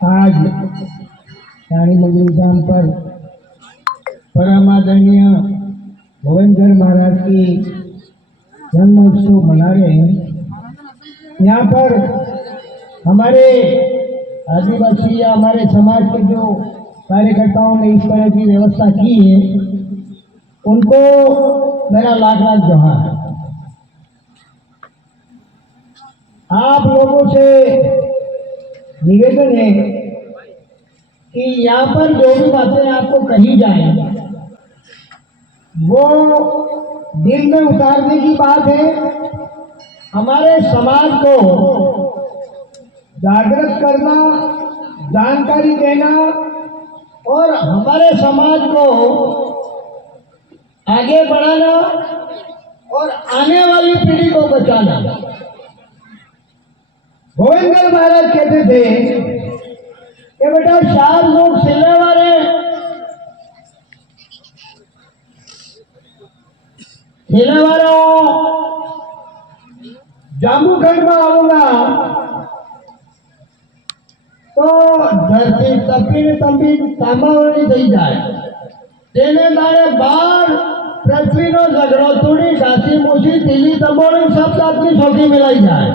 आज रानी मंगली धाम पर परमादरणीय गोविंदगढ़ महाराज की जन्मोत्सव मना रहे हैं। यहाँ पर हमारे आदिवासी या हमारे समाज के जो कार्यकर्ताओं ने इस तरह की व्यवस्था की है, उनको मेरा लाख लाख जोहार। आप लोगों से निवेदन है कि यहाँ पर जो भी बातें आपको कही जाए वो दिल में उतारने की बात है। हमारे समाज को जागृत करना, जानकारी देना और हमारे समाज को आगे बढ़ाना और आने वाली पीढ़ी को बचाना। गोविंदगढ़ महाराज कहते थे कि बेटा चार लोग सिलेवारे जामुखंड में आऊंगा तो धरती तपीने तपीने तांबावणी थी जाए। तेने दाड़े बार पृथ्वी नो झगड़ो तोड़ी घासी मूसी तीली तंबोड़ी सब जातनी छोटी मिलाई जाए।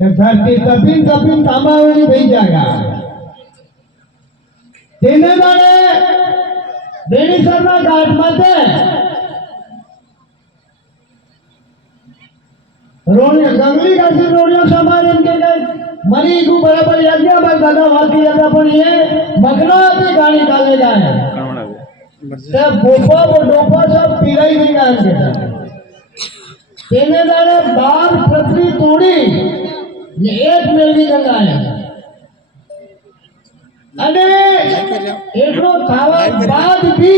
धरती तपीन तपीन तांबावणी थी जाएगा। तेने दाड़े बेनीसर घाट माथे गंगली घासी रोडियो समाज इनके मरी को बराबर यज्ञ पर दादा वाती जाता पर ये मगना से गाड़ी डाले जाए सब बोपा वो डोपा सब पीलाई नहीं गाय के तेने दाड़े बार पृथ्वी तोड़ी ये एक मेली गंगा है अने એટલો થવા બાદ भी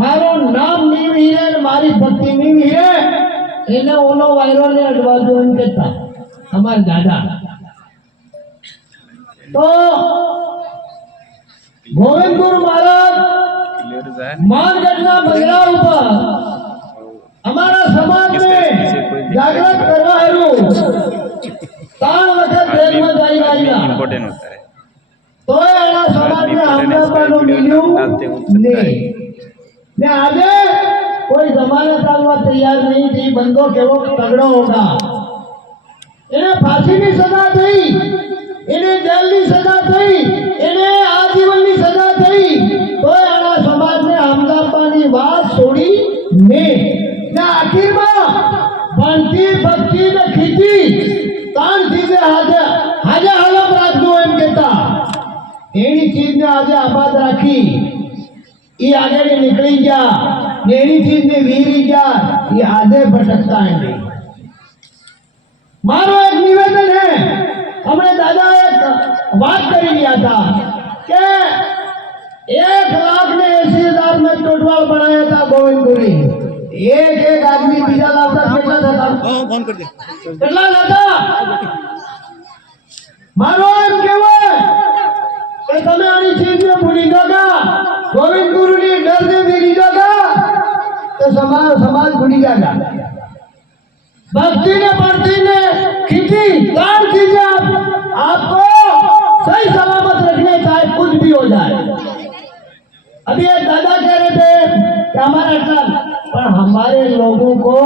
મારો નામ નહીં હીરે ને મારી ભક્તિ નહીં હીરે એને ઓનો વાયરો ને અડવાજો એમ કહેતા અમાર દાદા। તો ગોવિંદગુરુ મહારાજ માનગઢના બંગલા ઉપર અમારા સમાજને જાગૃત કરવા હેરું 3 વખત જેલમાં જઈ આવ્યા। तो समाज में हमने मिलू नहीं ने आगे कोई जमानत डालवा तैयार नहीं थी। बंदो केवो तगड़ो होगा। इन्हें फांसी की सजा थी, इन्हें जेल की सजा थी, इन्हें आजीवन की सजा थी। तो समाज ने हमदापा की बात छोड़ी नहीं ने आखिर में बनती भक्ति ने खींची तान चीजें हाजे हाजे हलम राजू एम कहता एनी चीज ने आज आबाद राखी ये आगे निकली गया। एनी चीज ने वीरी गया ये आगे भटकता है। मारो एक निवेदन है, हमने दादा एक बात कर लिया था कि 1 लाख ने 80,000 में टोटवाल बनाया था गोविंदपुरी। एक आदमी बीजा लाता कितना था फोन कर दे कितना लाता मारो एम केवल તમે આની ચીજને ભૂલી જાગા ગોવિંદ ગુરુની ડરને ભૂલી જાગા તો સમાજ ભૂલી જાગા। भक्ति ने बढ़ती ने खींची तार चीजें आपको सही सलामत रखने चाहे कुछ भी हो जाए। अभी एक दादा कह रहे थे कि हमारा कल पर हमारे लोगों को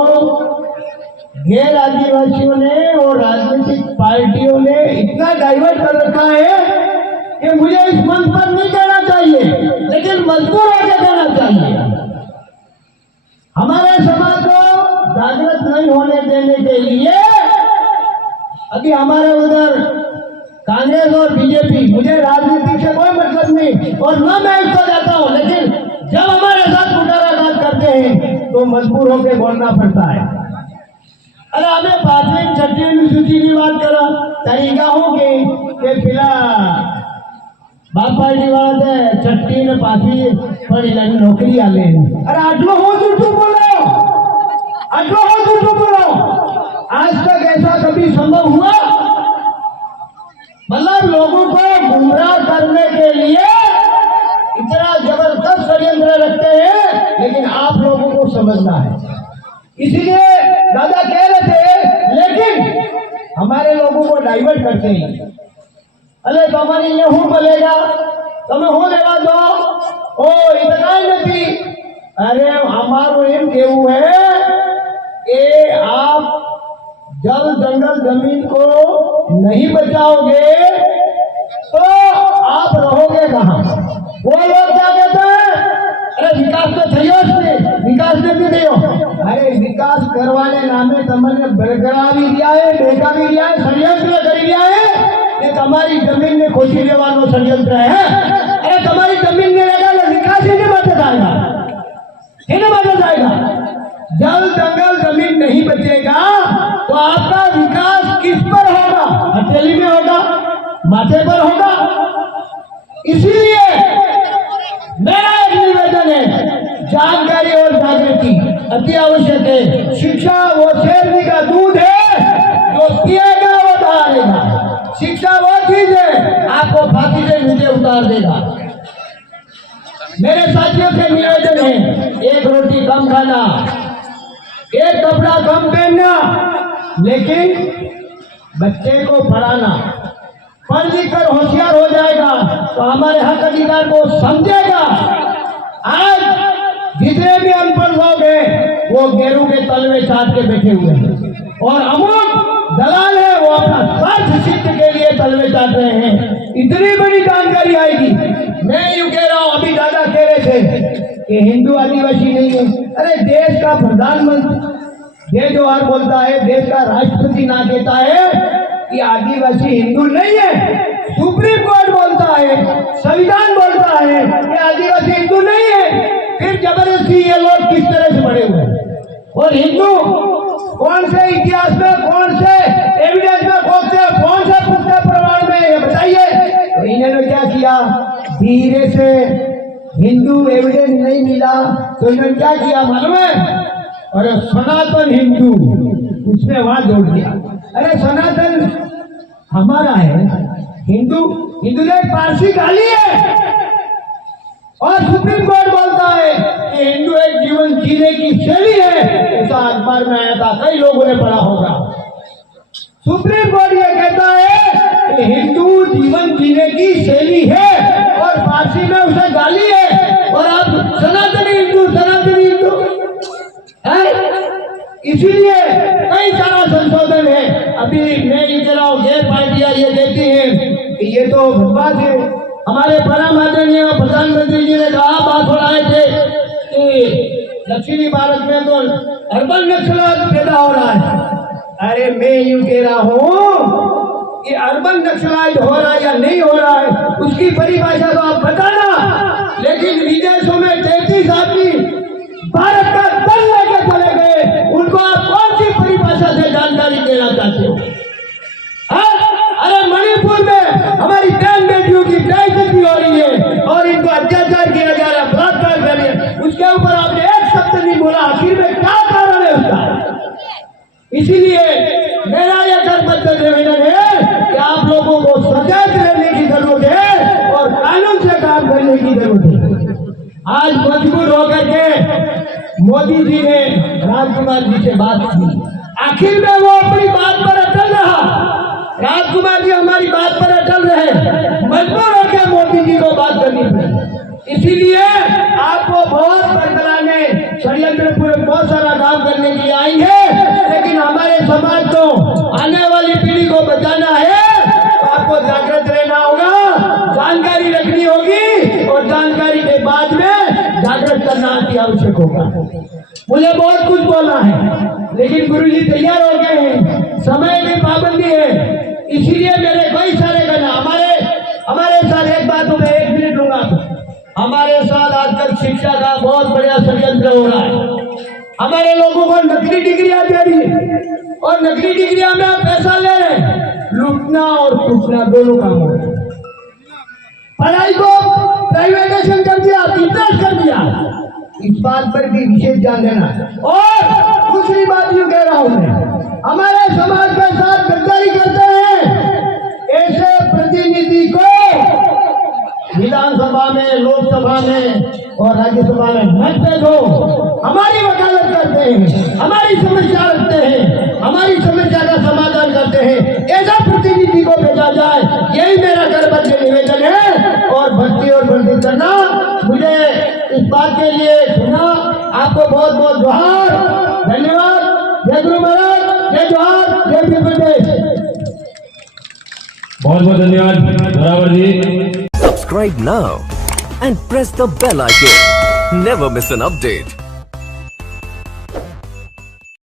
गैर आदिवासियों ने और राजनीतिक पार्टियों ने इतना डाइवर्ट कर रखा है कि मुझे इस मंच पर नहीं कहना चाहिए लेकिन मजबूर होकर कहना चाहिए। हमारे समाज को जागृत नहीं होने देने के लिए अभी हमारे उधर कांग्रेस और बीजेपी, मुझे राजनीति से कोई मतलब नहीं और न मैं इसको जाता हूं, लेकिन जब हमारे साथ मुटाराघात करते हैं तो मजबूर होकर बोलना पड़ता है। अरे हमें बाद में छठी अनुसूची की बात करो तरीका हो कि फिला बाप पार्टी वाला छठी ने पाथी पड़ी लगी नौकरी आले। अरे आटलो हो झूठू बोलो, आटलो हो झूठू बोलो। आज तक ऐसा कभी संभव हुआ? मतलब लोगों को गुमराह करने के लिए इतना जबरदस्त षड्यंत्र रखते हैं, लेकिन आप लोगों को समझना है। इसीलिए दादा कह रहे थे, लेकिन हमारे लोगों को डाइवर्ट करते हैं। अरे તમારી ને હું બોલેगा તમે હું લેવા દો ओ इतना ही नहीं। अरे हमारो एम केवू है कि आप जल जंगल जमीन को नहीं बचाओगे तो आप रहोगे कहाँ। वो लोग क्या कहते हैं अरे विकास तो चाहिए विकास नहीं हो। अरे विकास करवाने नामे तमने बरकरा भी दिया है देखा भी दिया है षड्यंत्र कर दिया है कि तुम्हारी जमीन में खोजी लेवानो षड्यंत्र है। अरे तुम्हारी जमीन में लगा विकास ही नहीं बच जाएगा। जल जंगल जमीन नहीं बचेगा तो आपका विकास किस पर होगा। हथेली में होगा माथे पर होगा। इसीलिए मेरा एक निवेदन है जानकारी और जागृति अति आवश्यक है। शिक्षा वो शेरनी का दूध है जो पिएगा वो दहाड़ेगा। शिक्षा वो चीज है आपको फांसी से नीचे उतार देगा। मेरे साथियों से निवेदन है एक रोटी कम खाना एक कपड़ा कम पहनना लेकिन बच्चे को पढ़ाना। पढ़ लिख कर होशियार हो जाएगा तो हमारे हक अधिकार को समझेगा। आज जितने भी अनपढ़ लोग हैं वो गेरू के तलवे चाट के बैठे हुए हैं और अमुक दलाल है वो अपना स्वार्थ सिद्ध के लिए तलवे चाट रहे हैं। इतनी बड़ी जानकारी आएगी। मैं यूं कह रहा हूं अभी दादा कह रहे थे कि हिंदू आदिवासी नहीं है। अरे देश का प्रधानमंत्री ये जो और बोलता है देश का राष्ट्रपति ना कहता है कि आदिवासी हिंदू नहीं है। सुप्रीम कोर्ट बोलता है संविधान बोलता है कि आदिवासी हिंदू नहीं है। फिर जबरदस्ती ये लोग किस तरह से बड़े हुए और हिंदू कौन से इतिहास में कौन से एविडेंस में कौन से पुख्ता प्रमाण में ये बताइए। तो इन्होंने क्या किया धीरे से हिंदू एविडेंस नहीं मिला तो इन्होंने क्या किया मालूम है। अरे सनातन हिंदू उसने वहां जोड़ दिया। अरे सनातन हमारा है हिंदू हिंदू ने पारसी गाली है और सुप्रीम कोर्ट बोलता है कि हिंदू एक जीवन जीने की शैली है। ऐसा अखबार में आया था कई लोगों ने पढ़ा होगा। सुप्रीम कोर्ट ये कहता है कि हिंदू जीवन जीने की शैली है और फारसी में उसे गाली है और आप सनातनी हिंदू है। इसीलिए कई सारा संशोधन है। अभी मैं ये कह रहा हूँ गैर पार्टियां ये कहती हैं कि ये तो बकवास है। हमारे परम आदरणीय प्रधानमंत्री जी ने कहा बात उड़ाए थे कि दक्षिणी भारत में तो अर्बन नक्सलवाद पैदा हो रहा है। अरे मैं यूं कह रहा हूँ कि अर्बन नक्सलवाद हो रहा है या नहीं हो रहा है उसकी परिभाषा तो आप बताना। लेकिन विदेशों में 33 आदमी भारत का दल लेकर चले गए उनको आप कौन सी परिभाषा से जानकारी देना चाहते हो। अरे मणिपुर में हमारी बहन बेटियों की बेइज्जती हो रही है और इनको अत्याचार किया जा रहा है बलात्कार कर रहे हैं उसके ऊपर आपने एक शब्द नहीं बोला। आखिर में क्या कारण है उसका। इसीलिए मेरा यह कर्तव्य निवेदन है कि आप लोगों को सचेत रहने की जरूरत है और कानून से काम करने की जरूरत है। आज मजबूर होकर के मोदी जी ने राजकुमार जी से बात की। आखिर में वो अपनी बात पर अटल रहा। राजकुमार जी हमारी बात पर अटल रहे मजबूर होकर मोदी जी को बात करनी पड़ी। इसीलिए आपको बहुत बरकराने षड्यंत्र पूरे बहुत सारा काम करने के लिए आएंगे लेकिन हमारे समाज को आने वाली पीढ़ी को बचाना है तो आपको जागृत रहना होगा जानकारी रखनी होगी और जानकारी के बाद में जागृत करना अति आवश्यक होगा। मुझे बहुत कुछ बोलना है लेकिन गुरुजी तैयार हो गए हैं समय की पाबंदी है इसीलिए मेरे कई सारे कहना हमारे साथ एक बात मैं 1 मिनट लूंगा। हमारे साथ आजकल शिक्षा का बहुत बड़ा षड्यंत्र हो रहा है। हमारे लोगों को नकली डिग्रियां दे रही है और नकली डिग्रियां में आप पैसा ले रहे हैं। लूटना और टूटना दोनों काम हो रहे हैं। पढ़ाई को प्राइवेटाइजेशन कर दिया इंटरेस्ट कर दिया। इस बात पर भी विशेष ध्यान देना। और दूसरी बात यूं कह रहा हूं मैं हमारे समाज के साथ गद्दारी करते हैं ऐसे प्रतिनिधि को विधानसभा में लोकसभा में और राज्यसभा में मत दो। हमारी वकालत करते हैं हमारी समस्या रखते हैं हमारी समस्या का समाधान करते हैं आ जाए, यही मेरा करबद्ध निवेदन है। और भक्ति और बंदी करना, मुझे इस बात के लिए सुना। आपको बहुत बहुत जोहार, धन्यवाद। जय गुरु महाराज, जय जोहार, जय पीपल देश। बहुत बहुत धन्यवाद बराबर जी। Subscribe now and press the bell icon. Never miss an update.